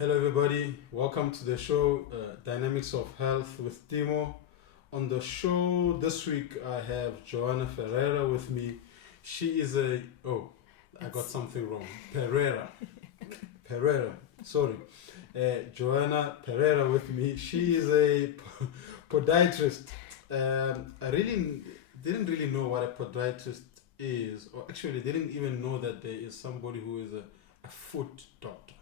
Hello, everybody. Welcome to the show, Dynamics of Health with Timo. On the show this week, I have Joanne Ferreira with me. She is I got something wrong. Periera. Sorry. Joanna Periera with me. She is a podiatrist. I didn't really know what a podiatrist is, or actually didn't even know that there is somebody who is a foot doctor.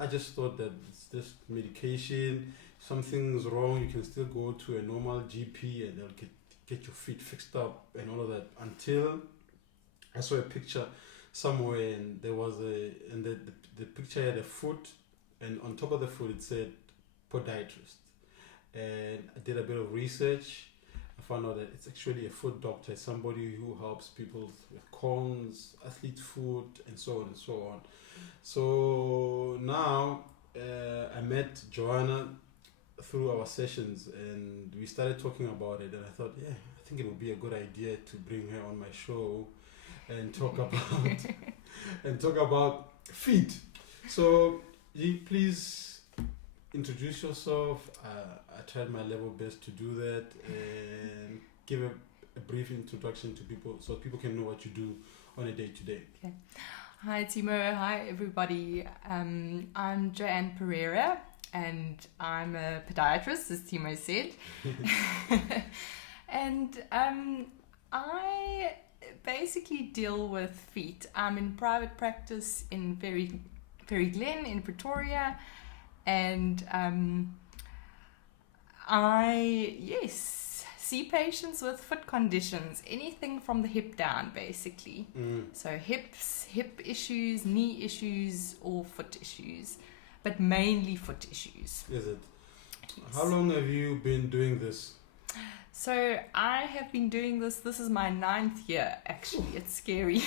I just thought that it's just medication. Something's wrong, you can still go to a normal GP and they'll get your feet fixed up and all of that. Until I saw a picture somewhere and there was the picture had a foot, and on top of the foot it said podiatrist. And I did a bit of research. I found out that it's actually a foot doctor, somebody who helps people with corns, athlete foot, and so on and so on. So now I met Joanna through our sessions and we started talking about it, and I thought, yeah, I think it would be a good idea to bring her on my show and talk about feet. So you please introduce yourself. I tried my level best to do that and give a brief introduction to people so people can know what you do on a day-to-day. Okay. Hi Timo, hi everybody. I'm Joanne Periera and I'm a podiatrist, as Timo said. And I basically deal with feet. I'm in private practice in Ferry Glen in Pretoria, and I see patients with foot conditions, anything from the hip down basically. So hips, hip issues, knee issues, or foot issues, but mainly foot issues. Is it? Yes. How long have you been doing this? So I have been doing this is my 9th year actually. It's scary.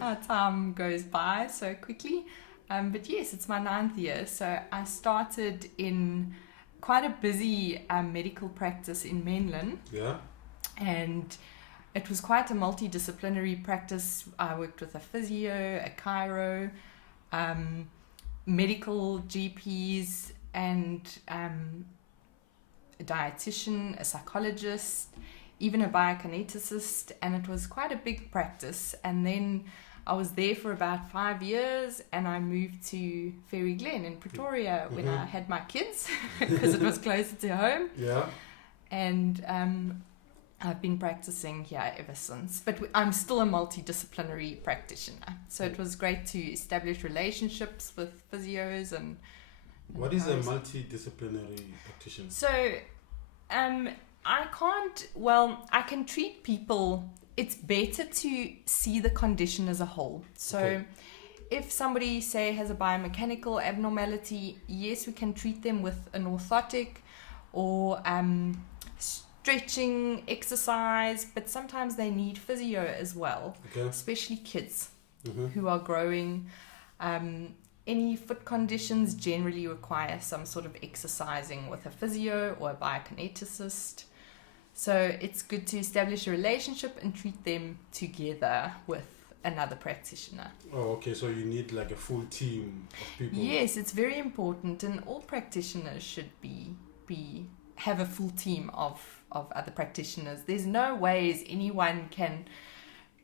Our time goes by so quickly. But yes, it's my 9th year. So I started in quite a busy medical practice in Mainland. Yeah. And it was quite a multidisciplinary practice. I worked with a physio, a chiro, medical GPs, and a dietitian, a psychologist, even a biokineticist, and it was quite a big practice. And then I was there for about 5 years, and I moved to Ferry Glen in Pretoria when I had my kids because it was closer to home. Yeah. And I've been practicing here ever since. But I'm still a multidisciplinary practitioner. So it was great to establish relationships with physios and what is a multidisciplinary practitioner? So I can treat people. It's better to see the condition as a whole. So if somebody, say, has a biomechanical abnormality, yes, we can treat them with an orthotic or stretching exercise, but sometimes they need physio as well, especially kids who are growing. Any foot conditions generally require some sort of exercising with a physio or a biokineticist. So it's good to establish a relationship and treat them together with another practitioner. Oh, okay. So you need like a full team of people. Yes, it's very important, and all practitioners should have a full team of other practitioners. There's no ways anyone can,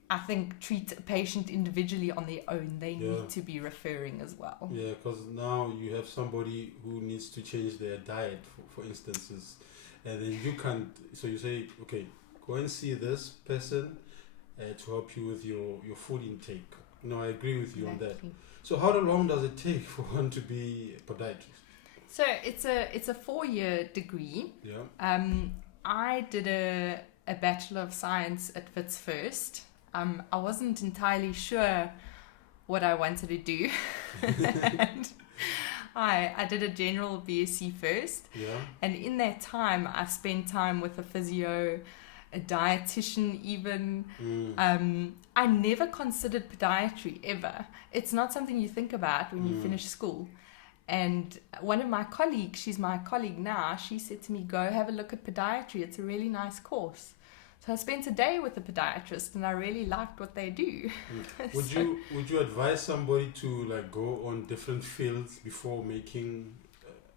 I think, treat a patient individually on their own. They need to be referring as well. Yeah, because now you have somebody who needs to change their diet, for instances. And then you can't, so you say, okay, go and see this person to help you with your food intake. No, I agree with you on that. So how long does it take for one to be a podiatrist? So it's a 4-year degree. Yeah. I did a Bachelor of Science at Wits first. I wasn't entirely sure what I wanted to do. And I did a general BSc first. Yeah. And in that time, I spent time with a physio, a dietitian even. I never considered podiatry ever. It's not something you think about when you finish school. And one of my colleagues, she's my colleague now, she said to me, go have a look at podiatry. It's a really nice course. So I spent a day with the podiatrist, and I really liked what they do. Would you advise somebody to like go on different fields before making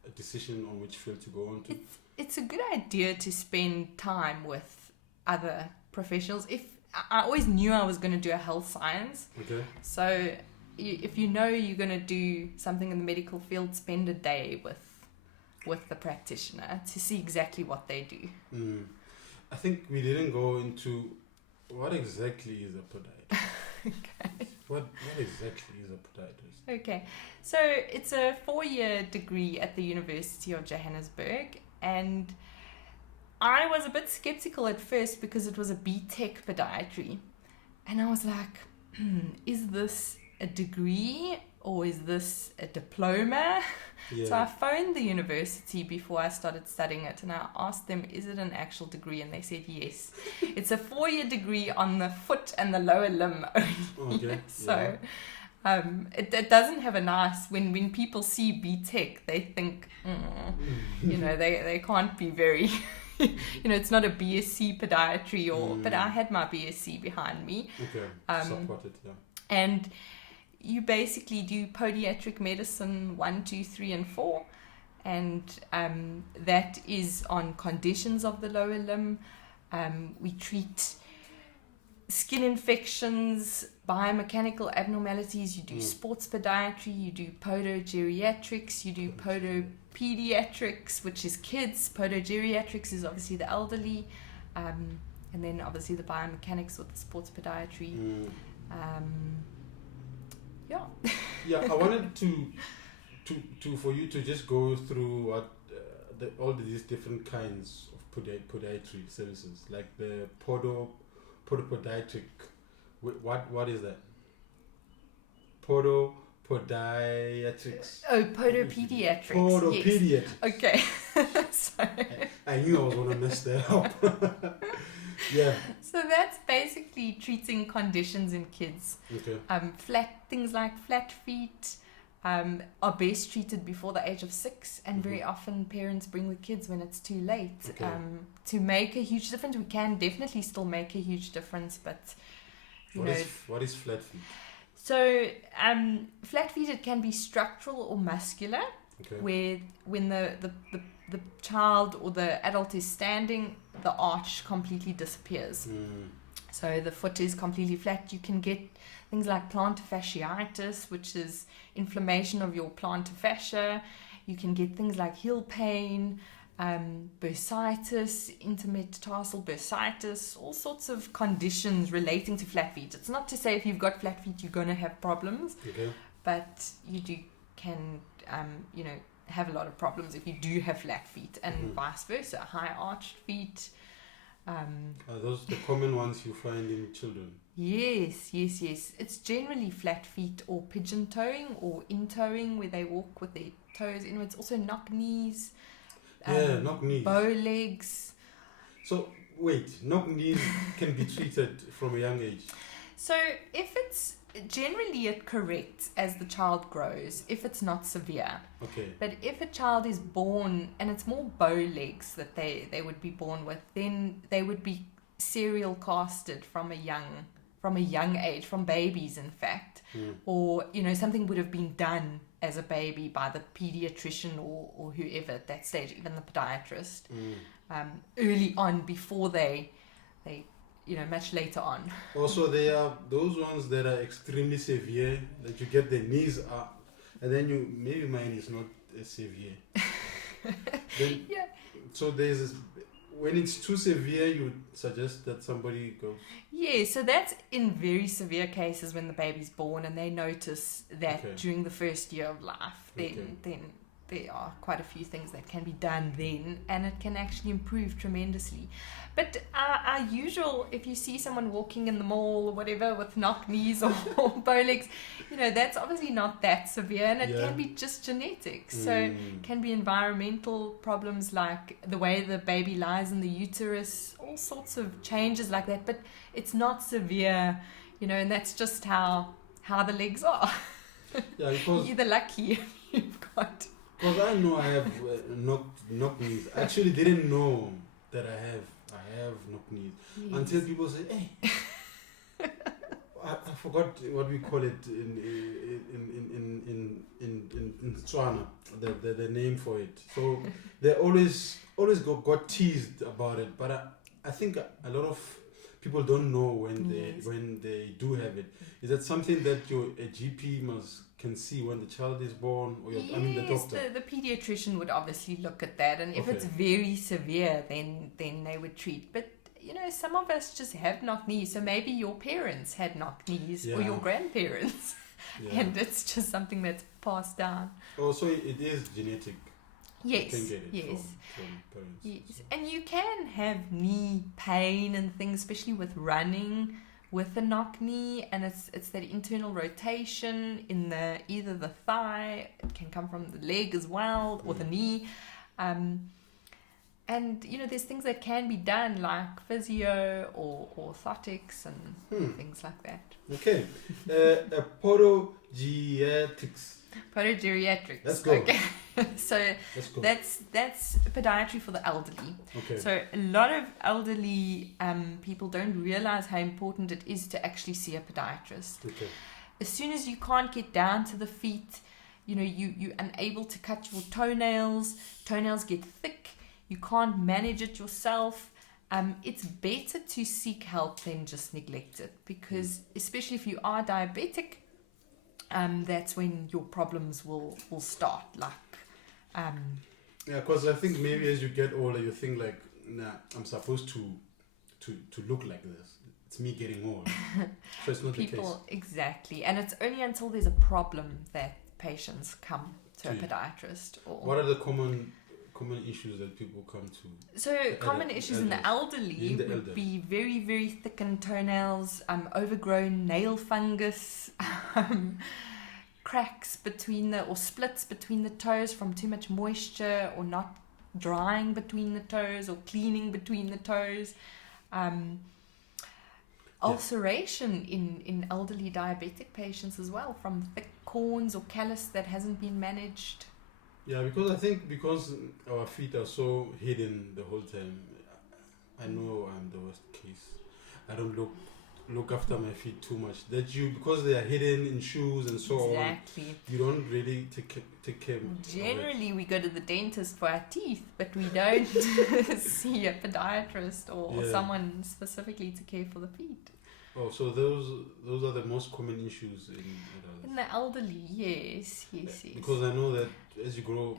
a decision on which field to go on to? It's a good idea to spend time with other professionals. If I always knew I was going to do a health science, so if you know you're going to do something in the medical field, spend a day with the practitioner to see exactly what they do. I think we didn't go into what exactly is a podiatrist. Okay. What exactly is a podiatrist? Okay, so it's a 4-year degree at the University of Johannesburg, and I was a bit skeptical at first because it was a BTech podiatry, and I was like, is this a degree or is this a diploma? Yeah. So I phoned the university before I started studying it, and I asked them, is it an actual degree? And they said yes. It's a 4-year degree on the foot and the lower limb only. Okay. So it doesn't have a nice, when people see BTech, they think, they can't be very, it's not a BSc podiatry but I had my BSc behind me. Okay, supported, yeah. And you basically do podiatric medicine 1, 2, 3, and 4, and that is on conditions of the lower limb. We treat skin infections, biomechanical abnormalities. You do sports podiatry, you do podogeriatrics, you do podopaediatrics, which is kids. Podogeriatrics is obviously the elderly, and then obviously the biomechanics with the sports podiatry. Yeah, I wanted to for you to just go through what all these different kinds of podiatry services, like the Podopaediatric. What is that? Podopaediatrics. Oh, Podopaediatrics. Podopaediatrics. Yes. Okay. Sorry. I knew I was going to mess that up. Yeah. So that's basically treating conditions in kids. Okay. Things like flat feet are best treated before the age of 6, and very often parents bring the kids when it's too late. Okay. To make a huge difference. We can definitely still make a huge difference, but what is flat feet? So flat feet, it can be structural or muscular. Okay. Where when the child or the adult is standing, the arch completely disappears. So the foot is completely flat. You can get things like plantar fasciitis, which is inflammation of your plantar fascia. You can get things like heel pain, bursitis, intermetatarsal bursitis, all sorts of conditions relating to flat feet. It's not to say if you've got flat feet you're going to have problems, but you can have a lot of problems if you do have flat feet, and vice versa, high arched feet. Are those the common ones you find in children? Yes. It's generally flat feet or pigeon toeing or in toeing, where they walk with their toes inwards. Also knock knees. Knock knees. Bow legs. So wait, knock knees can be treated from a young age? So if it's generally, it corrects as the child grows if it's not severe. Okay. But if a child is born and it's more bow legs that they would be born with, then they would be serial casted from a young age, from babies in fact. Or something would have been done as a baby by the pediatrician or whoever at that stage, even the podiatrist, early on, before they much later on. Also, there are those ones that are extremely severe, that you get the knees up, and then maybe mine is not as severe. So when it's too severe, you suggest that somebody goes. Yeah, so that's in very severe cases when the baby's born and they notice that during the first year of life, then there are quite a few things that can be done then, and it can actually improve tremendously. But our usual, if you see someone walking in the mall or whatever with knock knees or bow legs, that's obviously not that severe, and it can be just genetics. So it can be environmental problems like the way the baby lies in the uterus, all sorts of changes like that. But it's not severe, and that's just how the legs are. Yeah, because you're either lucky if you've got. Because I know I have knock knees. I actually didn't know that I have knock knees. Yes. Until people say, hey, I forgot what we call it in Tswana, the name for it. So they always got teased about it, but I think a lot of people don't know when they do have it. Is that something that a GP can see when the child is born, or the doctor? The pediatrician would obviously look at that, and if it's very severe, then they would treat. But some of us just have knock knees, so maybe your parents had knock knees or your grandparents, and it's just something that's passed down. Oh, so it is genetic. Yes, you can get it yes. From parents. Yes, So. and you can have knee pain and things, especially with running with a knock knee, and it's that internal rotation in either the thigh, it can come from the leg as well, or the knee. And there's things that can be done like physio or orthotics and things like that. Okay, Podopaediatrics. Podopaediatrics. Let's go. Okay. So Let's go. that's podiatry for the elderly. Okay. So a lot of elderly people don't realize how important it is to actually see a podiatrist. Okay. As soon as you can't get down to the feet, you're unable to cut your toenails get thick, you can't manage it yourself. It's better to seek help than just neglect it, because especially if you are diabetic, that's when your problems will start. Because I think maybe as you get older, you think like, nah, I'm supposed to look like this. It's me getting old. So it's not the case. Exactly, and it's only until there's a problem that patients come to a podiatrist. Or what are the common issues that people come to? So common issues in the elderly would be very, very thickened toenails, overgrown nail fungus, cracks or splits between the toes from too much moisture, or not drying between the toes, or cleaning between the toes. Ulceration in elderly diabetic patients as well, from thick corns or callus that hasn't been managed. Yeah, because I think our feet are so hidden the whole time, I know I'm the worst case. I don't look after my feet too much. Because they are hidden in shoes and so on. You don't really take care. Generally, we go to the dentist for our teeth, but we don't see a podiatrist or someone specifically to care for the feet. Oh, so those are the most common issues in the elderly. Yes. Because I know that as you grow,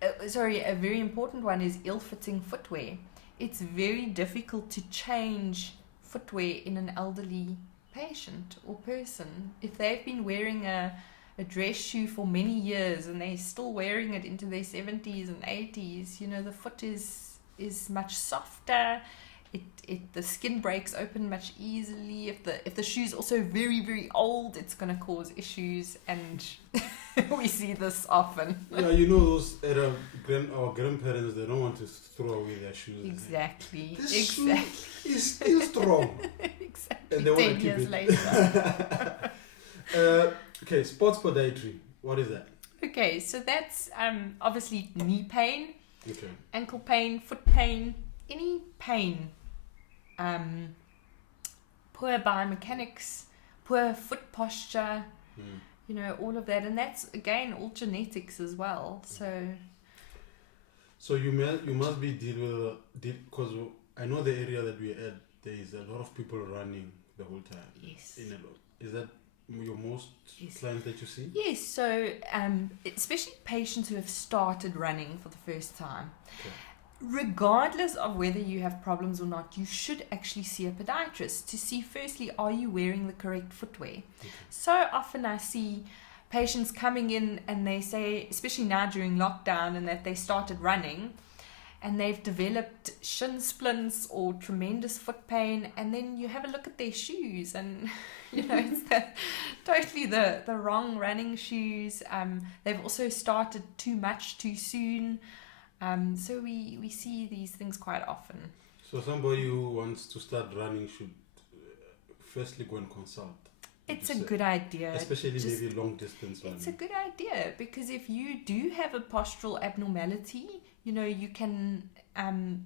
a very important one is ill-fitting footwear. It's very difficult to change footwear in an elderly patient or person. If they've been wearing a dress shoe for many years and they're still wearing it into their 70s and 80s, the foot is much softer. The skin breaks open much easily. If the shoe's also very, very old, it's going to cause issues, and we see this often. Yeah, those our grandparents, they don't want to throw away their shoes. Exactly. This shoe is still strong. Exactly. And they want 10 to keep years it. later. Okay, sports podiatry. What is that? Okay, so that's obviously knee pain, ankle pain, foot pain, any pain. Poor biomechanics, poor foot posture, all of that, and that's again all genetics as well. So you must be deal with because I know the area that we're at. There is a lot of people running the whole time. Yes. Is that your most clients that you see? Yes. So especially patients who have started running for the first time. Okay. Regardless of whether you have problems or not, you should actually see a podiatrist to see, firstly, are you wearing the correct footwear? Okay. So often I see patients coming in and they say, especially now during lockdown, and that they started running and they've developed shin splints or tremendous foot pain, and then you have a look at their shoes and it's totally the wrong running shoes. They've also started too much too soon. So we see these things quite often. So somebody who wants to start running should firstly go and consult. It's a good idea. Especially maybe long distance running. It's a good idea, because if you do have a postural abnormality, you can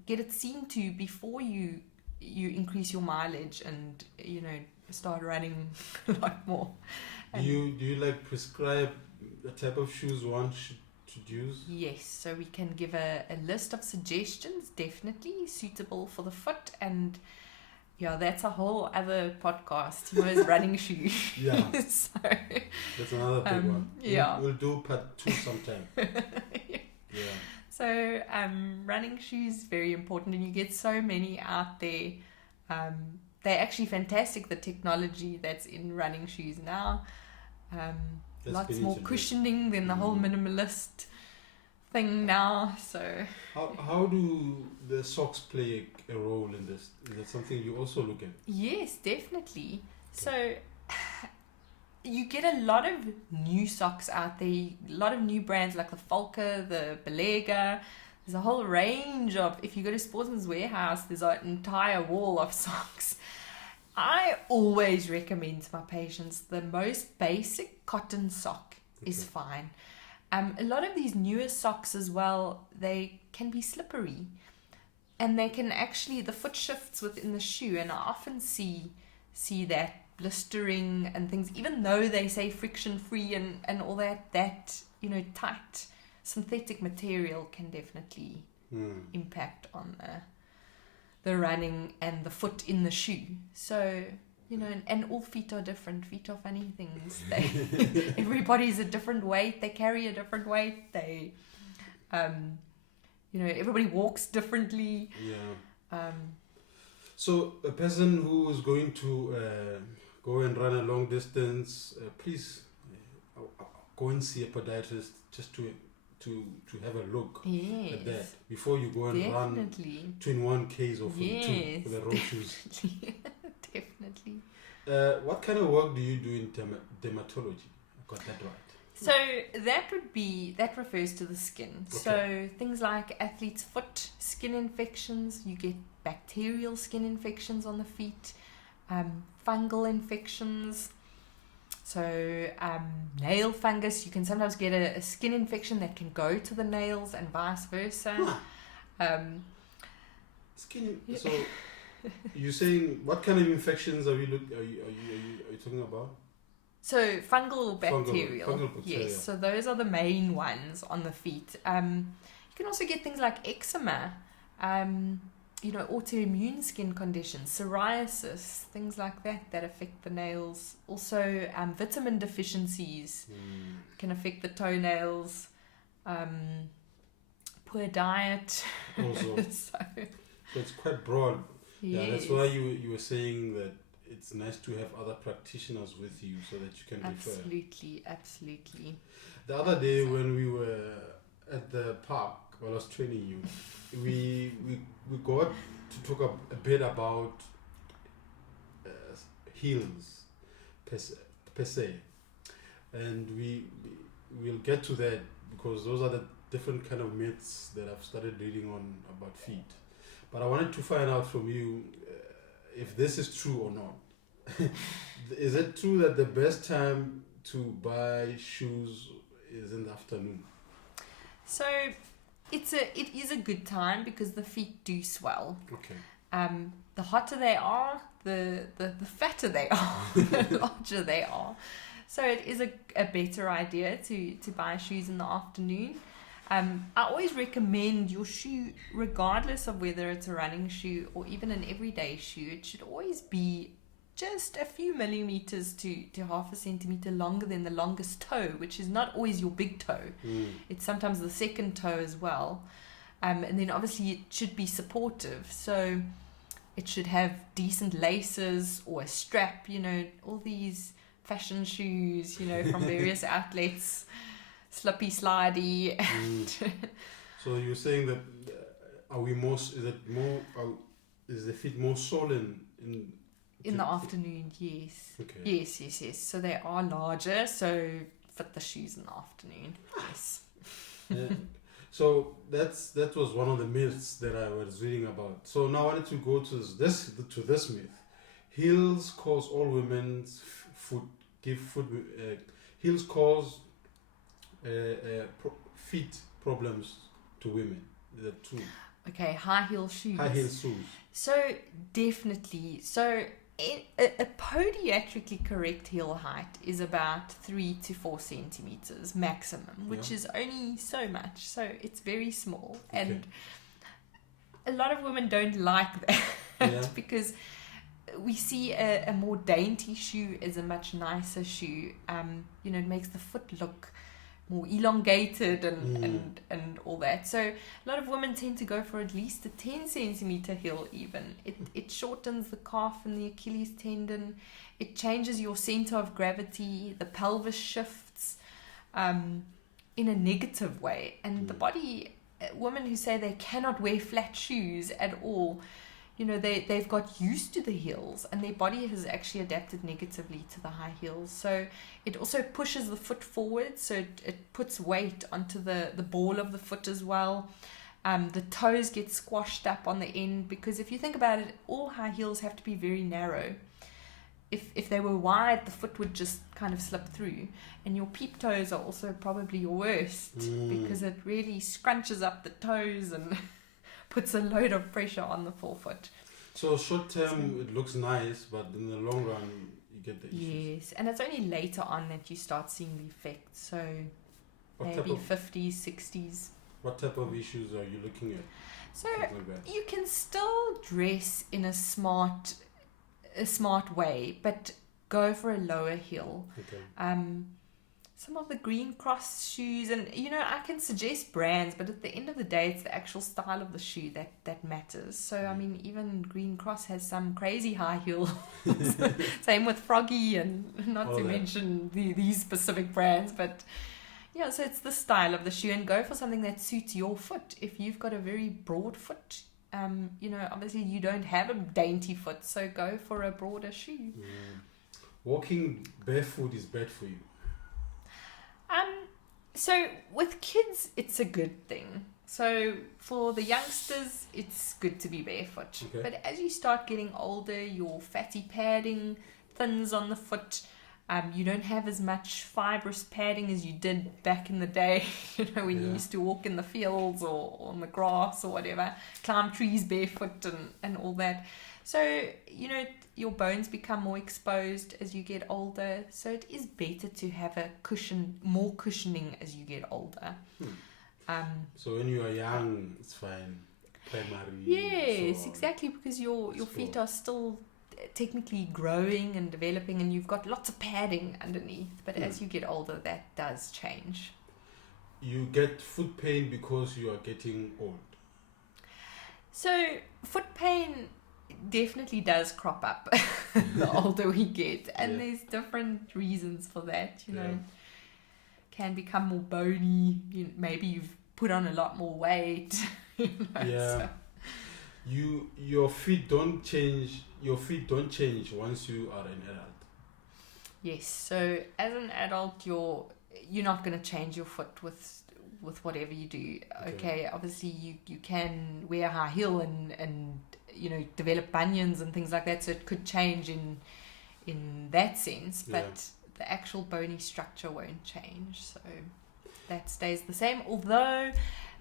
get it seen to before you increase your mileage and start running a lot more. Do you like prescribe the type of shoes one should use? Yes, so we can give a list of suggestions, definitely suitable for the foot, and that's a whole other podcast. Running shoes. Yeah, so, that's another big one. Yeah, we'll do part 2 sometime. Yeah. So running shoes, very important, and you get so many out there. They're actually fantastic, the technology that's in running shoes now. Lots more cushioning than the whole minimalist thing now. So how do the socks play a role in this? Is that something you also look at? Yes, definitely. So you get a lot of new socks out there, a lot of new brands like the Volker, the Belega. There's a whole range of, if you go to Sportsman's Warehouse, there's an entire wall of socks. I always recommend to my patients the most basic cotton sock is fine. A lot of these newer socks as well, they can be slippery. And they can actually, the foot shifts within the shoe, and I often see that blistering and things, even though they say friction free and all that tight synthetic material can definitely impact on the running and the foot in the shoe. So and all feet are different. Feet are funny things. Everybody's a different weight, they carry a different weight, they everybody walks differently. So a person who is going to go and run a long distance, please go and see a podiatrist just to have a look at that before you go and run 21 Ks or 42 with the road shoes. Definitely. What kind of work do you do in dermatology? I got that right. So that refers to the skin. Okay. So things like athlete's foot skin infections, you get bacterial skin infections on the feet, fungal infections. So nail fungus, you can sometimes get a skin infection that can go to the nails and vice versa. So you're saying, what kind of infections are you talking about? So fungal or bacterial. Fungal bacteria. Yes, so those are the main ones on the feet. You can also get things like eczema, autoimmune skin conditions, psoriasis, things like that affect the nails. Also, vitamin deficiencies can affect the toenails. Poor diet. Also. So it's quite broad. Yes. Yeah, that's why you were saying that it's nice to have other practitioners with you so that you can refer. Absolutely. The other day when we were at the park while I was training you, we got to talk a bit about heels per se, and we'll get to that because those are the different kind of myths that I've started reading on about feet. But I wanted to find out from you if this is true or not. Is it true that the best time to buy shoes is in the afternoon? So it is a good time because the feet do swell. Okay. The hotter they are, the fatter they are, the larger they are. So it is a better idea to buy shoes in the afternoon. I always recommend your shoe, regardless of whether it's a running shoe or even an everyday shoe, it should always be just a few millimeters to half a centimeter longer than the longest toe, which is not always your big toe. It's sometimes the second toe as well. And then obviously it should be supportive. So it should have decent laces or a strap, all these fashion shoes, from various outlets. Slippy, slidey. So you're saying that is the feet more swollen in the afternoon? Yes. Okay. Yes. So they are larger, so fit the shoes in the afternoon. Yes. So that was one of the myths that I was reading about. So now I wanted to go to this myth. Heels cause all women's heels cause feet problems to women. Is that true? Okay, high heel shoes. High heel shoes. So definitely. So a podiatrically correct heel height is about 3 to 4 centimeters maximum, which is only so much. So it's very small, and a lot of women don't like that because we see a more dainty shoe is a much nicer shoe. You know, it makes the foot look more elongated and all that. So a lot of women tend to go for at least a 10 centimeter heel even. It shortens the calf and the Achilles tendon. It changes your center of gravity. The pelvis shifts in a negative way. And the body, women who say they cannot wear flat shoes at all, you know, they've got used to the heels, and their body has actually adapted negatively to the high heels. So it also pushes the foot forward, so it puts weight onto the ball of the foot as well. The toes get squashed up on the end, because if you think about it, all high heels have to be very narrow. If they were wide, the foot would just kind of slip through. And your peep toes are also probably your worst, because it really scrunches up the toes and puts a load of pressure on the forefoot. So short term it looks nice, but in the long run you get the issues. Yes, and it's only later on that you start seeing the effects. So maybe 50s, 60s. What type of issues are you looking at? So you can still dress in a smart way, but go for a lower heel. Okay. Some of the Green Cross shoes, and you know, I can suggest brands, but at the end of the day, it's the actual style of the shoe that matters. So I mean, even Green Cross has some crazy high heel. Same with Froggy, and not to mention these specific brands, but yeah, so it's the style of the shoe, and go for something that suits your foot. If you've got a very broad foot, you know, obviously you don't have a dainty foot, so go for a broader shoe. Walking barefoot is bad for you. So with kids, it's a good thing. So for the youngsters, it's good to be barefoot. Okay. But as you start getting older, your fatty padding thins on the foot. You don't have as much fibrous padding as you did back in the day, you know, when you used to walk in the fields or on the grass or whatever, climb trees barefoot and all that. So, you know, your bones become more exposed as you get older. So it is better to have a more cushioning as you get older. So when you are young, it's fine. Primary. Yes, exactly, because your feet are still technically growing and developing, and you've got lots of padding underneath. But as you get older, that does change. You get foot pain because you are getting old. So foot pain definitely does crop up the older we get, and there's different reasons for that. You know, can become more bony. Maybe you've put on a lot more weight. You know, so. Your feet don't change. Your feet don't change once you are an adult. Yes. So as an adult, you're not going to change your foot with whatever you do. Okay. Obviously, you can wear a high heel and you know, develop bunions and things like that. So it could change in that sense, but the actual bony structure won't change. So that stays the same. Although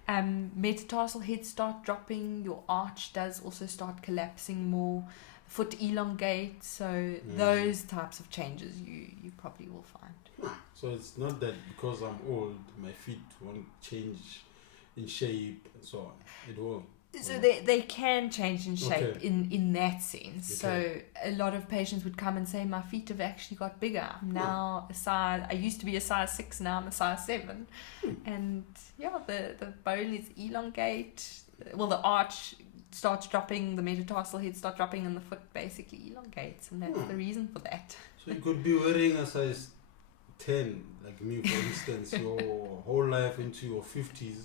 metatarsal heads start dropping, your arch does also start collapsing more, foot elongate. So those types of changes you probably will find. So it's not that because I'm old, my feet won't change in shape and so on. It will. So they can change in shape in that sense. Okay. So a lot of patients would come and say, my feet have actually got bigger. I'm now I used to be a size 6, now I'm a size 7. And the bone is elongate. Well, the arch starts dropping, the metatarsal head starts dropping, and the foot basically elongates. And that's the reason for that. So you could be wearing a size 10, like me, for instance, your whole life into your 50s.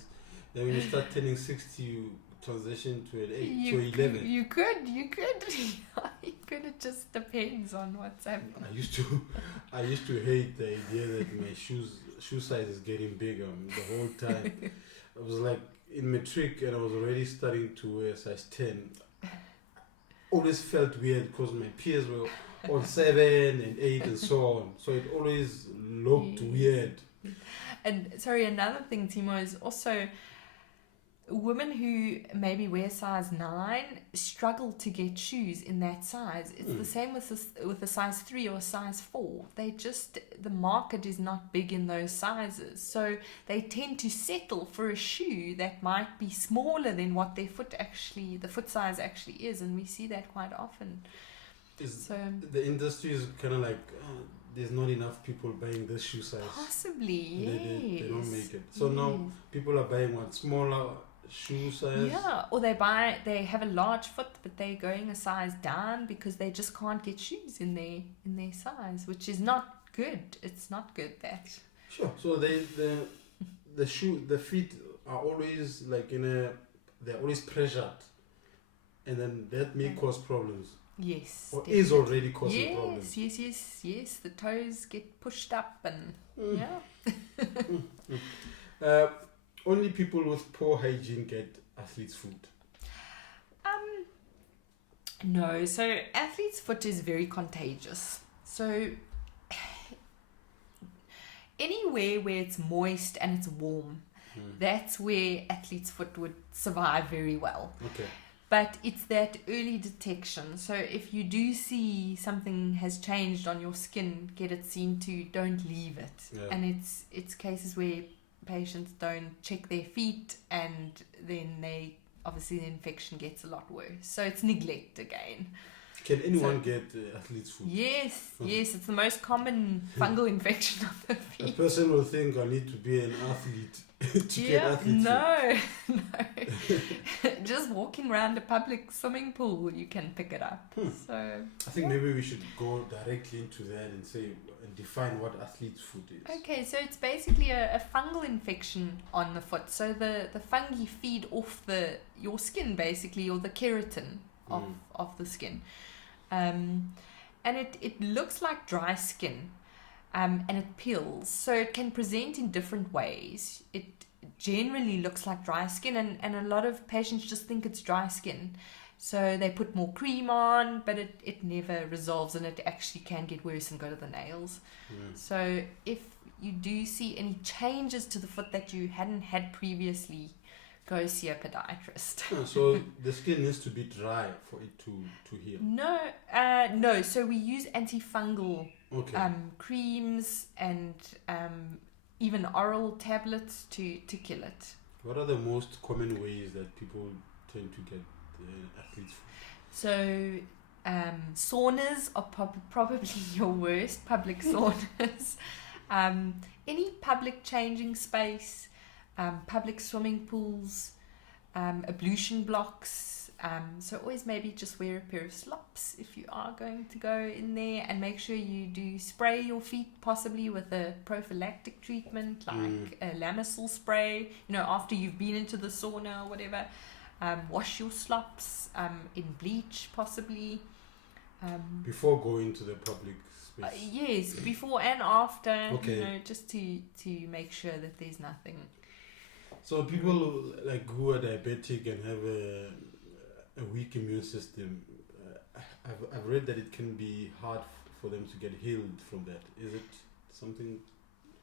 Then when you start turning 60, you transition to an 8 to 11. You could. It just depends on what's happening. I used to hate the idea that my shoe size is getting bigger the whole time. I was like in matric and I was already starting to wear size 10. Always felt weird because my peers were on 7 and 8 and so on. So it always looked weird. And sorry, another thing, Timo, is also women who maybe wear size 9 struggle to get shoes in that size. It's the same with a size 3 or a size 4. The market is not big in those sizes. So they tend to settle for a shoe that might be smaller than what the foot size actually is. And we see that quite often. The industry is kind of like, there's not enough people buying this shoe size. Possibly, yes. They don't make it. So now people are buying smaller shoe size. Yeah, or they have a large foot, but they're going a size down because they just can't get shoes in their size, which is not good. It's not good that. Sure. So the feet are always they're always pressured, and then that may cause problems. Yes. Or definitely. Is already causing problems. Yes. The toes get pushed up and only people with poor hygiene get athlete's foot. No. So athlete's foot is very contagious. So anywhere where it's moist and it's warm, that's where athlete's foot would survive very well. Okay. But it's that early detection. So if you do see something has changed on your skin, get it seen to, don't leave it. Yeah. And it's cases where patients don't check their feet, and then obviously the infection gets a lot worse. So it's neglect again. Can anyone get athlete's foot? Yes, it's the most common fungal infection of the feet. A person will think I need to be an athlete to get athlete's foot. No. Just walking around a public swimming pool, you can pick it up. So I think maybe we should go directly into that and define what athlete's foot is. Okay, so it's basically a fungal infection on the foot. So the fungi feed off your skin basically, or the keratin of the skin. And it looks like dry skin, and it peels. So it can present in different ways. It generally looks like dry skin, and a lot of patients just think it's dry skin. So they put more cream on, but it never resolves, and it actually can get worse and go to the nails. So if you do see any changes to the foot that you hadn't had previously, go see a podiatrist. So the skin needs to be dry for it to heal? No. So we use antifungal creams and even oral tablets to kill it. What are the most common ways that people tend to get athlete's foot? So saunas are probably your worst, public saunas. Any public changing space, public swimming pools, ablution blocks. So always maybe just wear a pair of slops if you are going to go in there, and make sure you do spray your feet possibly with a prophylactic treatment like a Lamisil spray, after you've been into the sauna or whatever. Wash your slops in bleach possibly. Before going to the public space? Yes, before and after, okay. Just to make sure that there's nothing. So people who are diabetic and have a weak immune system, I've read that it can be hard for them to get healed from that. Is it something?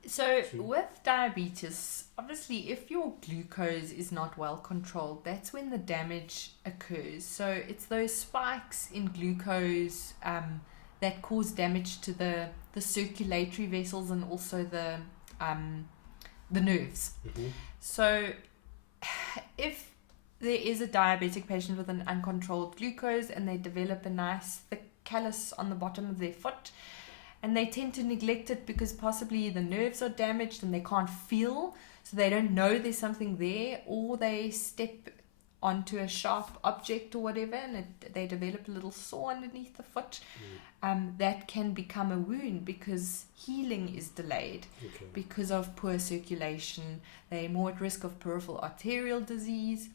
So with diabetes, obviously if your glucose is not well controlled, that's when the damage occurs. So it's those spikes in glucose that cause damage to the circulatory vessels and also the nerves. So if there is a diabetic patient with an uncontrolled glucose and they develop a nice thick callus on the bottom of their foot, and they tend to neglect it because possibly the nerves are damaged and they can't feel, so they don't know there's something there, or they step onto a sharp object or whatever and they develop a little sore underneath the foot. That can become a wound because healing is delayed because of poor circulation. They're more at risk of peripheral arterial disease,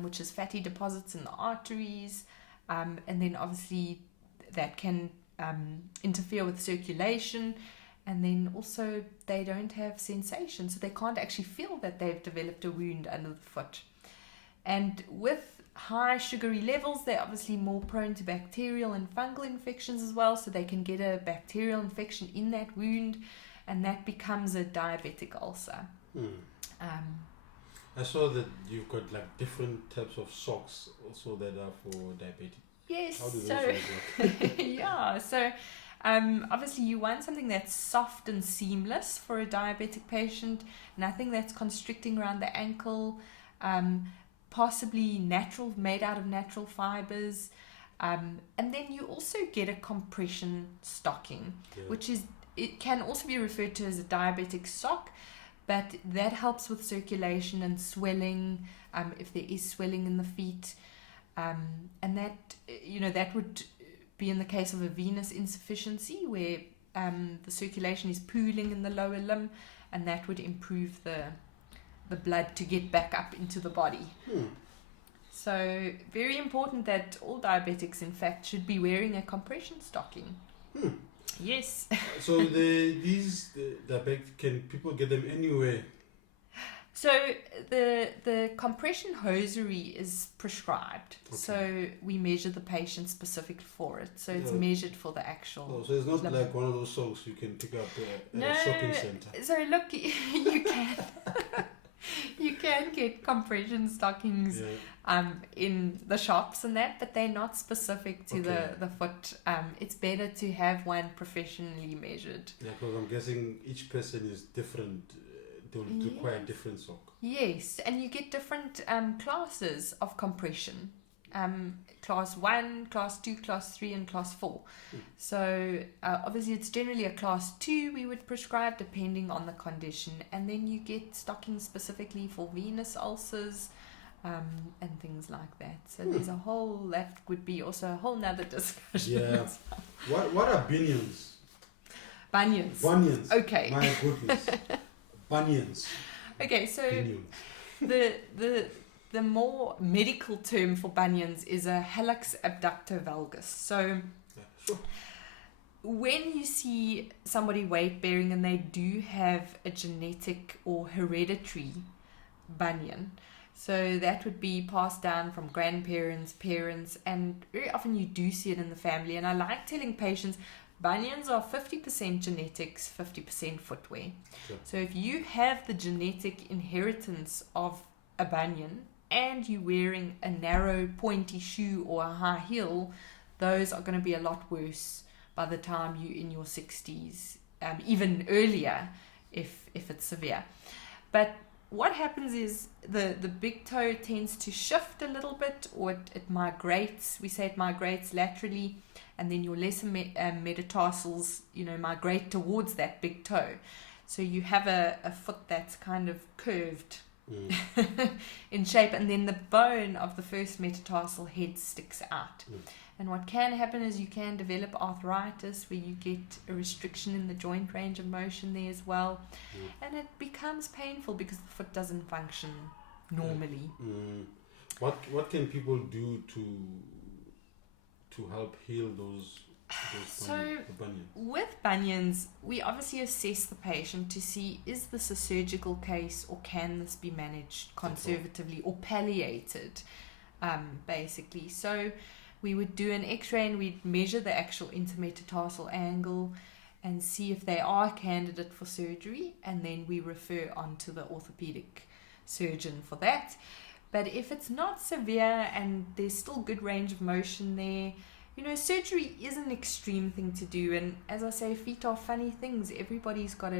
which is fatty deposits in the arteries, and then obviously that can interfere with circulation, and then also they don't have sensation, so they can't actually feel that they've developed a wound under the foot. And with high sugary levels, they're obviously more prone to bacterial and fungal infections as well, so they can get a bacterial infection in that wound, and that becomes a diabetic ulcer. I saw that you've got like different types of socks also that are for diabetic. Yes. How do those work? Yeah. So obviously you want something that's soft and seamless for a diabetic patient. Nothing that's constricting around the ankle. Possibly natural, made out of natural fibers. And then you also get a compression stocking, which is, it can also be referred to as a diabetic sock, but that helps with circulation and swelling, if there is swelling in the feet. And that, that would be in the case of a venous insufficiency where the circulation is pooling in the lower limb, and that would improve the blood to get back up into the body. So very important that all diabetics, in fact, should be wearing a compression stocking. Yes. So these diabetic, can people get them anywhere? So the compression hosiery is prescribed. Okay. So we measure the patient specifically for it. So it's measured for the actual. Oh, so it's not like one of those socks you can pick up at a shopping center. So look, you can you can get compression stockings in the shops and that, but they're not specific to the foot. It's better to have one professionally measured. Yeah, because I'm guessing each person is different. They'll require a different sock. Yes, and you get different classes of compression. Class 1, Class 2, Class 3 and Class 4. So obviously it's generally a Class 2 we would prescribe depending on the condition. And then you get stockings specifically for venous ulcers and things like that. So there's a whole, that would be also a whole nother discussion. Yeah. What are bunions? Bunions. Bunions. Okay. My goodness. Bunions. Okay, so the more medical term for bunions is a hallux abductor valgus. So when you see somebody weight bearing and they do have a genetic or hereditary bunion, so that would be passed down from grandparents, parents, and very often you do see it in the family. And I like telling patients, bunions are 50% genetics, 50% footwear. Sure. So if you have the genetic inheritance of a bunion and you're wearing a narrow pointy shoe or a high heel, those are going to be a lot worse by the time you're in your 60s, even earlier if it's severe. But what happens is the big toe tends to shift a little bit, or it migrates. We say it migrates laterally, and then your lesser metatarsals, migrate towards that big toe. So you have a foot that's kind of curved in shape, and then the bone of the first metatarsal head sticks out. And what can happen is you can develop arthritis where you get a restriction in the joint range of motion there as well. And it becomes painful because the foot doesn't function normally. What can people do to help heal those bunions? With bunions, we obviously assess the patient to see, is this a surgical case or can this be managed conservatively or palliated, basically. So we would do an x-ray and we'd measure the actual intermetatarsal angle and see if they are a candidate for surgery, and then we refer on to the orthopedic surgeon for that. But if it's not severe and there's still good range of motion there, surgery is an extreme thing to do. And as I say, feet are funny things. Everybody's got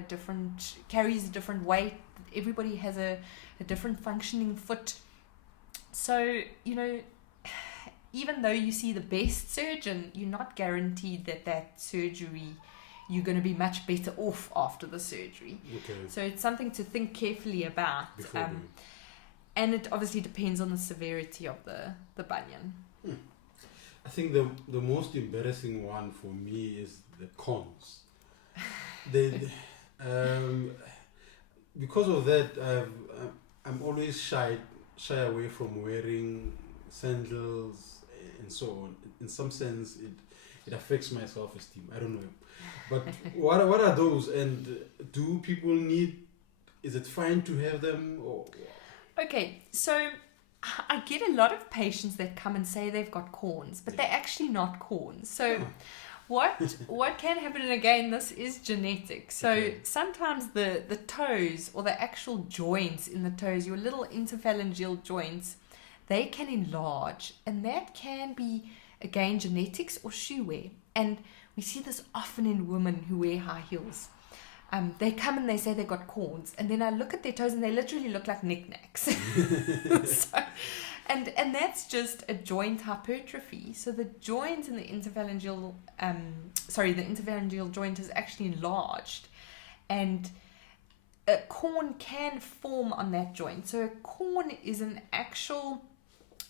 carries a different weight. Everybody has a different functioning foot. So, even though you see the best surgeon, you're not guaranteed that surgery, you're going to be much better off after the surgery. Okay. So it's something to think carefully about. And it obviously depends on the severity of the bunion. I think the most embarrassing one for me is the cons. Because of that, I'm always shy away from wearing sandals and so on. In some sense, it affects my self-esteem. I don't know. But what are those? And do people is it fine to have them? Or? Okay, so I get a lot of patients that come and say they've got corns, but they're actually not corns. So what can happen, and again, this is genetic. So sometimes the toes or the actual joints in the toes, your little interphalangeal joints, they can enlarge, and that can be, again, genetics or shoe wear. And we see this often in women who wear high heels. They come and they say they got corns, and then I look at their toes and they literally look like knickknacks. And that's just a joint hypertrophy. So the joint in the interphalangeal, the interphalangeal joint is actually enlarged, and a corn can form on that joint. So a corn is an actual,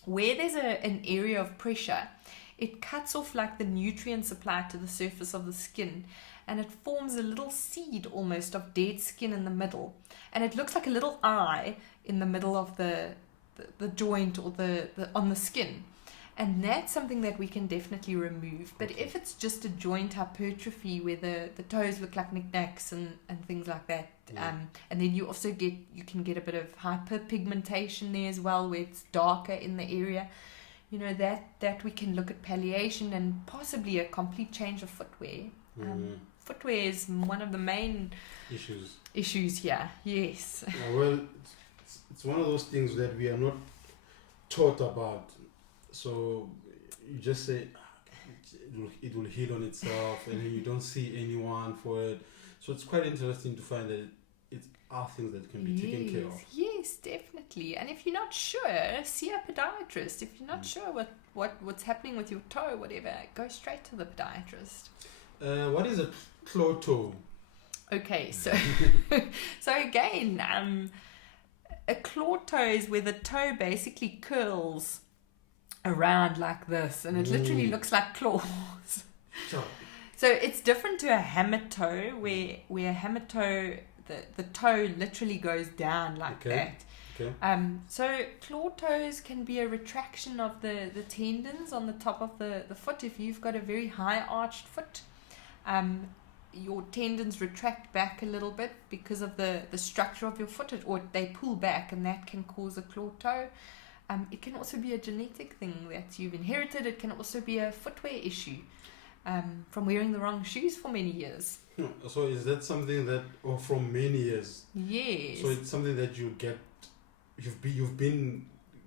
where there's an area of pressure, it cuts off like the nutrient supply to the surface of the skin, and it forms a little seed almost of dead skin in the middle, and it looks like a little eye in the middle of the joint or the on the skin, and that's something that we can definitely remove. But if it's just a joint hypertrophy where the toes look like knickknacks and things like that, and then you can get a bit of hyperpigmentation there as well, where it's darker in the area, that we can look at palliation and possibly a complete change of footwear. Footwear is one of the main issues here. Yes. Well, it's one of those things that we are not taught about. So you just say it will heal on itself, and then you don't see anyone for it. So it's quite interesting to find that it are things that can be taken care of. Yes, definitely. And if you're not sure, see a podiatrist. If you're not sure what's happening with your toe, whatever, go straight to the podiatrist. What is a claw toe? Okay, so again, a claw toe is where the toe basically curls around like this, and it literally looks like claws. Sure. So it's different to a hammer toe, where a hammer toe, the toe literally goes down like that. Okay. So claw toes can be a retraction of the tendons on the top of the foot. If you've got a very high arched foot, your tendons retract back a little bit because of the structure of your foot, or they pull back, and that can cause a claw toe. It can also be a genetic thing that you've inherited. It can also be a footwear issue from wearing the wrong shoes for many years. So is that something that, or from many years? Yes. So it's something that you get, you've been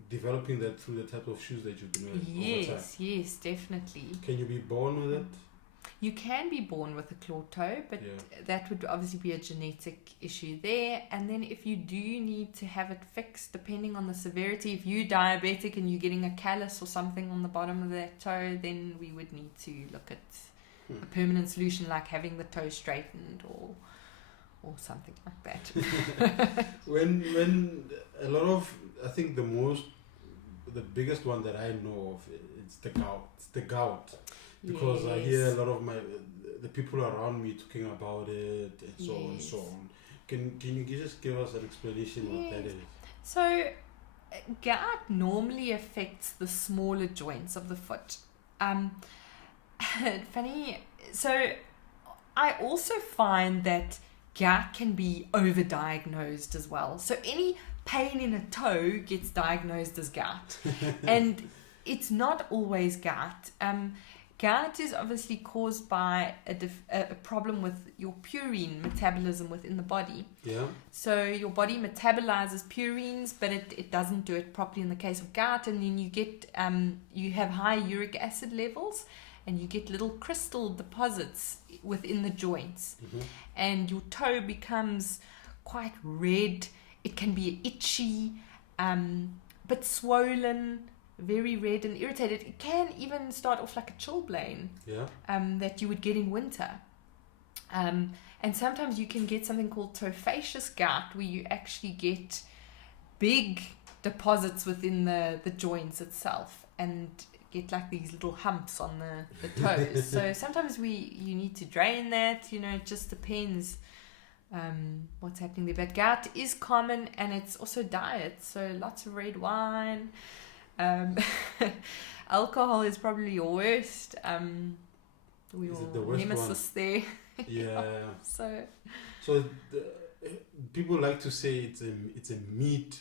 developing that through the type of shoes that you've been wearing over time? Yes, definitely. Can you be born with it? You can be born with a claw toe, but that would obviously be a genetic issue there. And then if you do need to have it fixed, depending on the severity, if you're diabetic and you're getting a callus or something on the bottom of that toe, then we would need to look at a permanent solution, like having the toe straightened or something like that. when a lot of, I think the biggest one that I know of, it's the gout. It's the gout. Because I hear a lot of the people around me talking about it, and so on and so on. Can you just give us an explanation what that is? So gout normally affects the smaller joints of the foot. Funny. So I also find that gout can be overdiagnosed as well. So any pain in a toe gets diagnosed as gout, and it's not always gout. Gout is obviously caused by a problem with your purine metabolism within the body. Yeah. So your body metabolizes purines, but it doesn't do it properly in the case of gout, and then you get you have high uric acid levels, and you get little crystal deposits within the joints, and your toe becomes quite red. It can be itchy, but swollen, very red and irritated. It can even start off like a chilblain that you would get in winter. And sometimes you can get something called tophaceous gout, where you actually get big deposits within the joints itself and get like these little humps on the toes. So sometimes you need to drain that, it just depends what's happening there. But gout is common, and it's also diet, so lots of red wine. Alcohol is probably your worst. We will nemesis there. Yeah. So people like to say it's a meat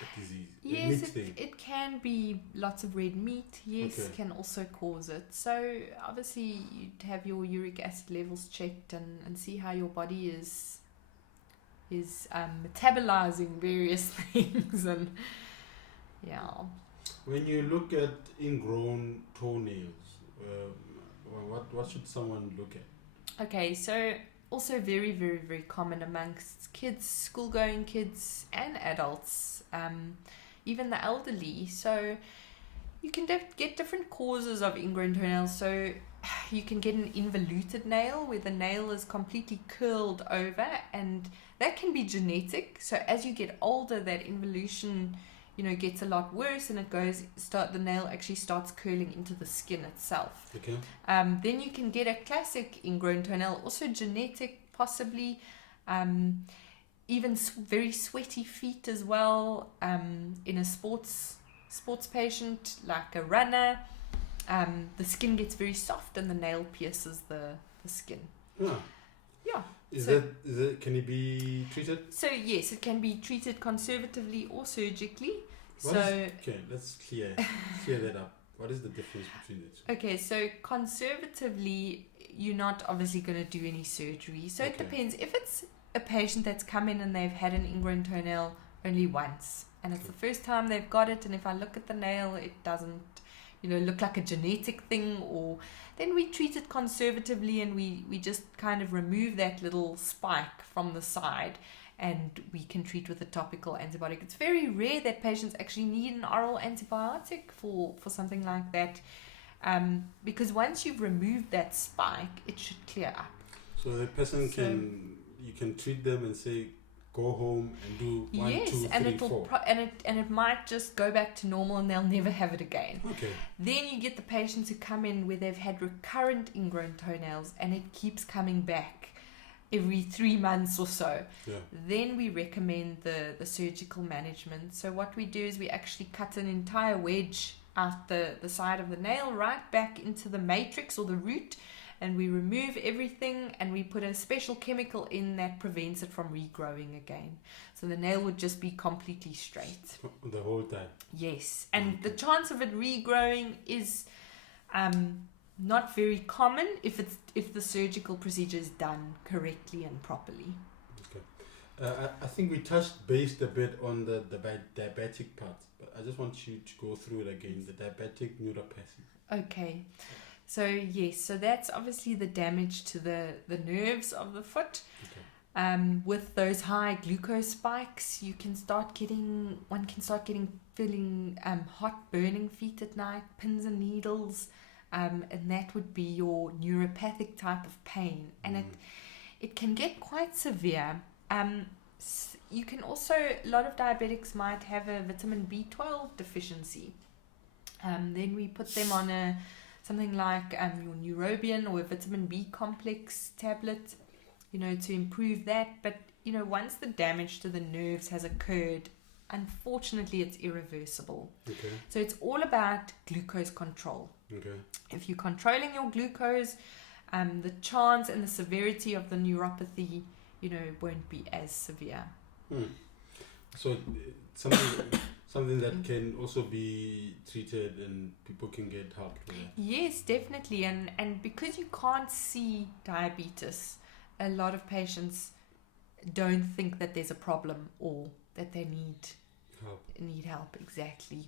a disease? Yes, it can be lots of red meat. Yes, can also cause it. So obviously you'd have your uric acid levels checked and see how your body is metabolizing various things. And when you look at ingrown toenails, what should someone look at? Okay, so also very, very, very common amongst kids, school-going kids and adults, even the elderly. So you can get different causes of ingrown toenails. So you can get an involuted nail where the nail is completely curled over, and that can be genetic. So as you get older, that involution gets a lot worse, and the nail actually starts curling into the skin itself. Okay. Then you can get a classic ingrown toenail, also genetic possibly, even very sweaty feet as well, in a sports patient like a runner. The skin gets very soft and the nail pierces the skin. Yeah. Can it be treated? So yes, it can be treated conservatively or surgically. Let's clear that up. What is the difference between the two? Okay, so conservatively, you're not obviously going to do any surgery. So it depends. If it's a patient that's come in and they've had an ingrown toenail only once, and it's the first time they've got it, and if I look at the nail, it doesn't look like a genetic thing, or then we treat it conservatively, and we just kind of remove that little spike from the side, and we can treat with a topical antibiotic. It's very rare that patients actually need an oral antibiotic for something like that, because once you've removed that spike, it should clear up. So the person you can treat them and say, go home and do 1, 2, 3, 4. And it might just go back to normal, and they'll never have it again. Okay. Then you get the patients who come in where they've had recurrent ingrown toenails, and it keeps coming back every 3 months or so. Yeah. Then we recommend the surgical management. So what we do is we actually cut an entire wedge out the side of the nail right back into the matrix or the root, and we remove everything, and we put a special chemical in that prevents it from regrowing again. So the nail would just be completely straight. The whole time? Yes. And the chance of it regrowing is not very common if the surgical procedure is done correctly and properly. Okay. I think we touched base a bit on the diabetic part, but I just want you to go through it again, the diabetic neuropathy. Okay. So yes, so that's obviously the damage to the nerves of the foot. Okay. With those high glucose spikes, one can start feeling hot burning feet at night, pins and needles, and that would be your neuropathic type of pain, and it can get quite severe. You can also, a lot of diabetics might have a vitamin B12 deficiency. Then we put them on something like your Neurobion or a vitamin B complex tablet, to improve that. But, once the damage to the nerves has occurred, unfortunately, it's irreversible. Okay. So it's all about glucose control. Okay. If you're controlling your glucose, the chance and the severity of the neuropathy, won't be as severe. So something that can also be treated and people can get help with that. Yes, definitely. And because you can't see diabetes, a lot of patients don't think that there's a problem or that they need help. Exactly.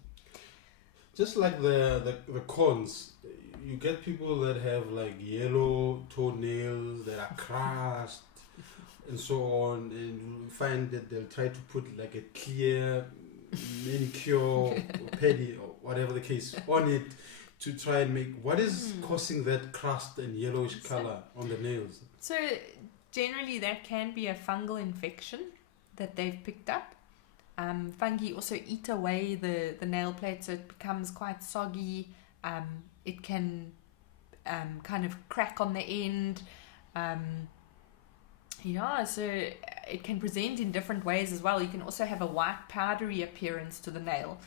Just like the cons, you get people that have like yellow toenails that are crushed and so on, and you find that they'll try to put like a clear manicure or pedi or whatever the case on it to try and make what is causing that crust and yellowish color on the nails. So generally that can be a fungal infection that they've picked up. Fungi also eat away the nail plate, so it becomes quite soggy. It can kind of crack on the end. So it can present in different ways as well. You can also have a white powdery appearance to the nail.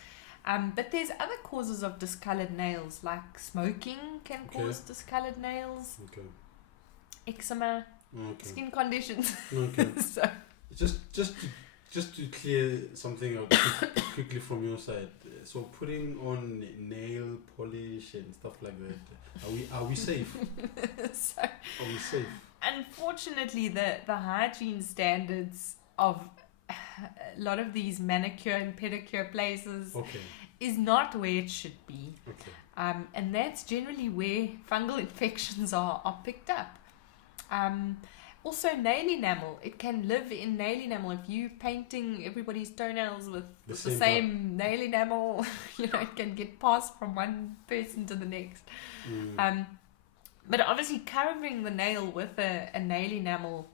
But there's other causes of discolored nails, like smoking can cause discolored nails. Okay. Eczema, skin conditions. Okay. So just to just to clear something out quickly from your side. So putting on nail polish and stuff like that, are we safe? So, are we safe? Unfortunately, the hygiene standards of a lot of these manicure and pedicure places is not where it should be. And that's generally where fungal infections are picked up. Also, nail enamel. It can live in nail enamel. If you're painting everybody's toenails with the same nail enamel, it can get passed from one person to the next. But obviously, covering the nail with a nail enamel,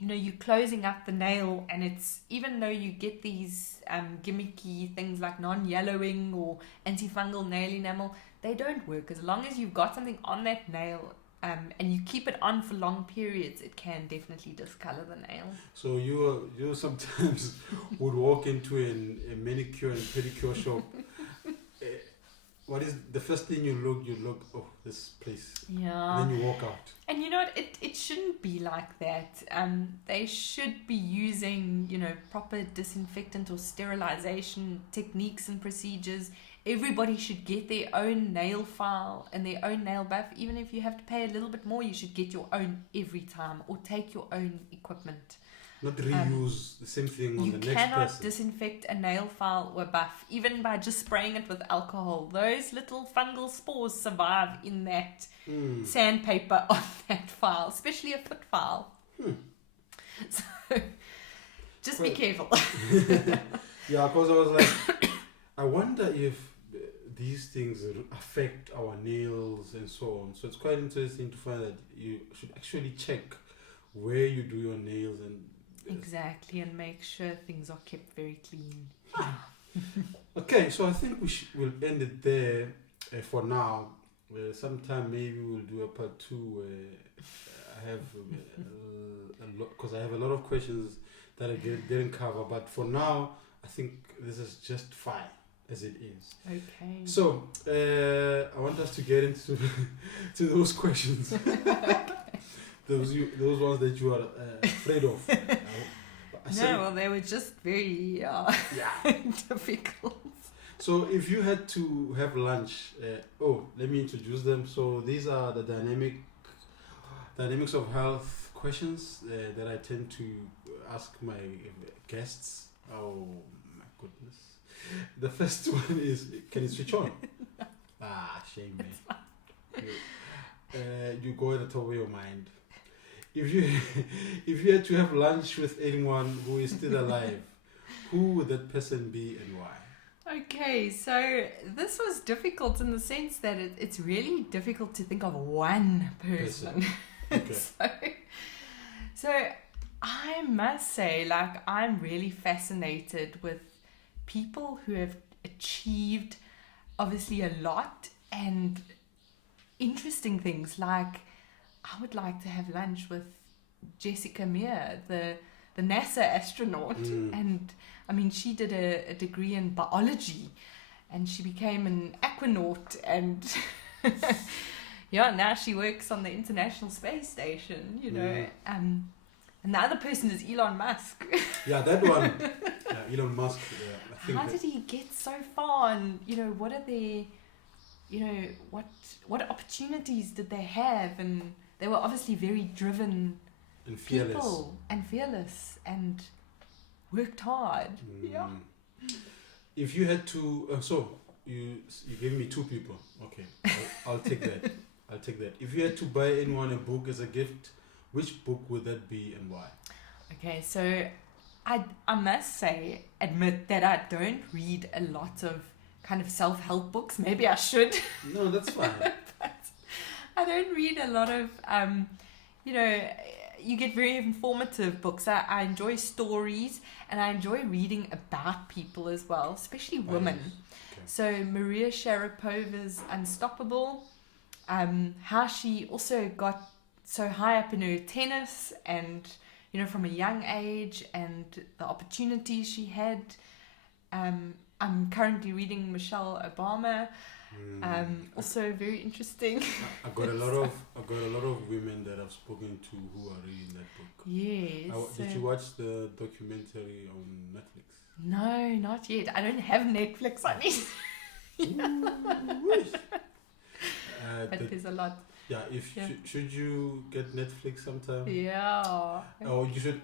you're closing up the nail, and it's, even though you get these gimmicky things like non-yellowing or antifungal nail enamel, they don't work. As long as you've got something on that nail, and you keep it on for long periods, it can definitely discolor the nail. So you sometimes would walk into a manicure and pedicure shop. What is the first thing you look, oh, this place. Yeah. And then you walk out. And you know what, it shouldn't be like that. They should be using, proper disinfectant or sterilization techniques and procedures. Everybody should get their own nail file and their own nail buff. Even if you have to pay a little bit more, you should get your own every time, or take your own equipment. Not reuse the same thing on the next person. You cannot disinfect a nail file or buff, even by just spraying it with alcohol. Those little fungal spores survive in that sandpaper on that file, especially a foot file. So, just be careful. Yeah, because I was like, I wonder if these things affect our nails and so on. So it's quite interesting to find that you should actually check where you do your nails and exactly, and make sure things are kept very clean. Okay, so I think we'll end it there for now. Sometime maybe we'll do a part 2. I have a lot, because I have a lot of questions that I didn't cover. But for now, I think this is just fine as it is. Okay. So I want us to get into to those questions. Those ones that you are afraid of. Well, they were just very difficult. So if you had to have lunch, let me introduce them. So these are the dynamics of health questions that I tend to ask my guests. Oh my goodness. The first one is, can you switch on? Shame, man. You go at the top of your mind. If you had to have lunch with anyone who is still alive, who would that person be and why? Okay, so this was difficult in the sense that it's really difficult to think of one person. Okay. So I must say, I'm really fascinated with people who have achieved obviously a lot and interesting things. I would like to have lunch with Jessica Meir, the NASA astronaut. And I mean, she did a degree in biology, and she became an aquanaut, and now she works on the International Space Station, and the other person is Elon Musk. Yeah, that one. Elon Musk. How did he get so far? And what are their, what opportunities did they have? And they were obviously very driven and fearless. People, and fearless, and worked hard. Yeah. If you had to, you gave me 2 people. Okay, I'll take that. If you had to buy anyone a book as a gift, which book would that be and why? Okay, so I must admit that I don't read a lot of kind of self-help books. Maybe I should. No, that's fine. But I don't read a lot of, you get very informative books. I enjoy stories, and I enjoy reading about people as well, especially women. Okay. So Maria Sharapova's Unstoppable, how she also got so high up in her tennis and, from a young age, and the opportunities she had. I'm currently reading Michelle Obama. Also very interesting. I got a lot of women that I've spoken to who are reading that book. Yes. Did you watch the documentary on Netflix? No, not yet. I don't have Netflix. I need. But there's a lot. Yeah, should you get Netflix sometime? Yeah. Or you should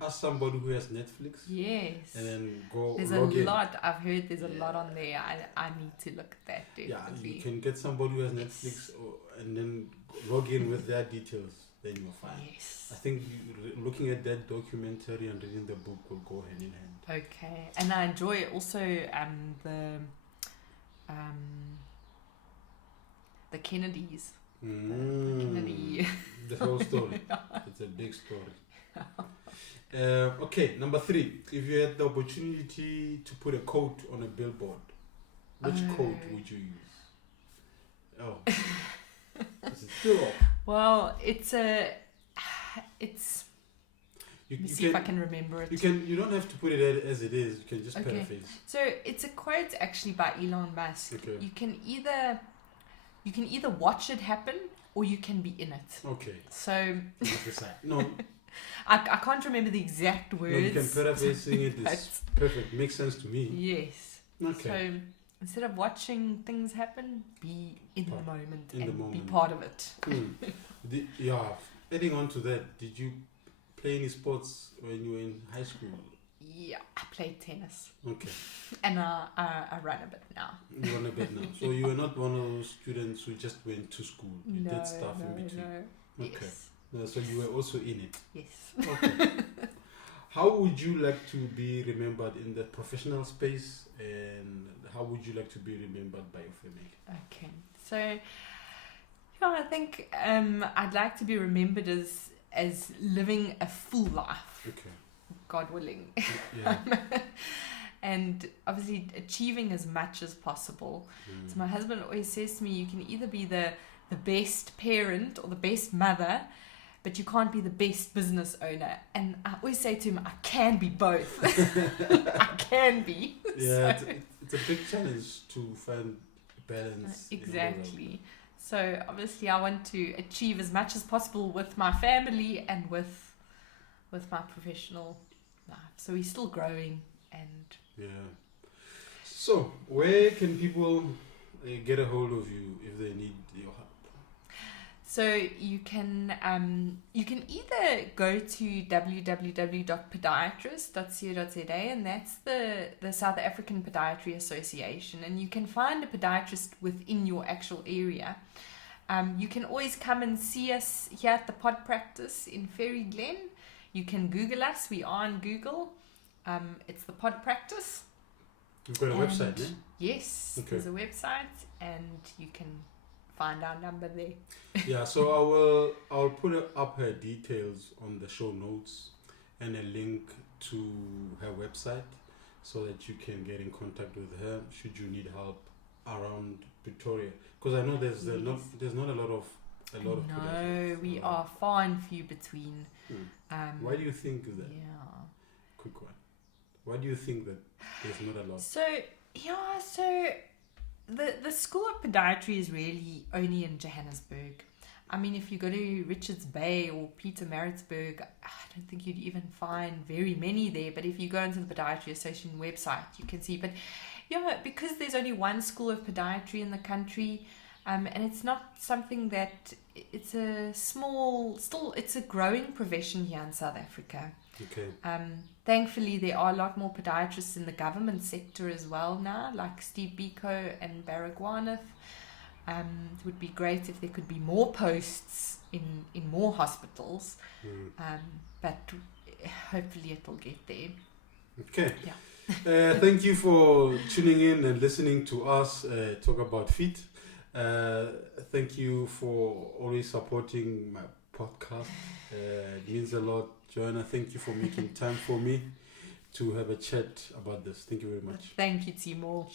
ask somebody who has Netflix. Yes. And then go. There's a lot. I've heard there's a lot on there. I need to look at that definitely. Yeah, you can get somebody who has Netflix and then log in with their details. Then you're fine. Yes. I think looking at that documentary and reading the book will go hand in hand. Okay, and I enjoy also the Kennedys. The whole story. It's a big story. Okay, number 3. If you had the opportunity to put a coat on a billboard, which coat would you use? Oh, is it still off? Well, it's. Let me see if I can remember it. You don't have to put it as it is. You can just paraphrase. So it's a quote actually by Elon Musk. Okay. You can either watch it happen or you can be in it. Okay. So no. I can't remember the exact words. No, you can paraphrasing it. It's perfect. Makes sense to me. Yes. Okay. So instead of watching things happen, be in the moment and be moment. part of it. Adding on to that, did you play any sports when you were in high school? Yeah, I played tennis. Okay. And I run a bit now. You run a bit now. So you were not one of those students who just went to school. You did stuff in between. No. Okay. Yes. So you were also in it. Yes. Okay. How would you like to be remembered in the professional space, and how would you like to be remembered by your family? Okay. So I think I'd like to be remembered as living a full life. Okay. God willing. Yeah. And obviously achieving as much as possible. So my husband always says to me, you can either be the best parent or the best mother, but you can't be the best business owner. And I always say to him, I can be both. I can be. Yeah, it's a big challenge to find balance. Exactly. So obviously I want to achieve as much as possible with my family and with my professional life. So we're still growing and... Yeah. So where can people get a hold of you if they need your help? So you can either go to www.podiatrists.co.za, and that's the South African Podiatry Association, and you can find a podiatrist within your actual area. You can always come and see us here at the Pod Practice in Ferry Glen. You can Google us. We are on Google. It's the Pod Practice. You've got a website, yeah? Yes, okay. There's a website, and you can find our number there. Yeah, so I'll put up her details on the show notes and a link to her website so that you can get in contact with her should you need help around Pretoria, because I know there's not a lot of no, we are far and few between. Why do you think that? Yeah. Quick one. Why do you think that there's not a lot? So the School of Podiatry is really only in Johannesburg. I mean, if you go to Richards Bay or Pietermaritzburg, I don't think you'd even find very many there. But if you go into the Podiatry Association website, you can see. But yeah, because there's only one school of podiatry in the country, and it's not something that it's it's a growing profession here in South Africa. Okay. Thankfully, there are a lot more podiatrists in the government sector as well now, like Steve Biko and Baragwanath. It would be great if there could be more posts in more hospitals, but hopefully it will get there. Okay. Yeah. Thank you for tuning in and listening to us talk about feet. Thank you for always supporting my podcast. It means a lot. Joanna, thank you for making time for me to have a chat about this. Thank you very much. Thank you, Timor.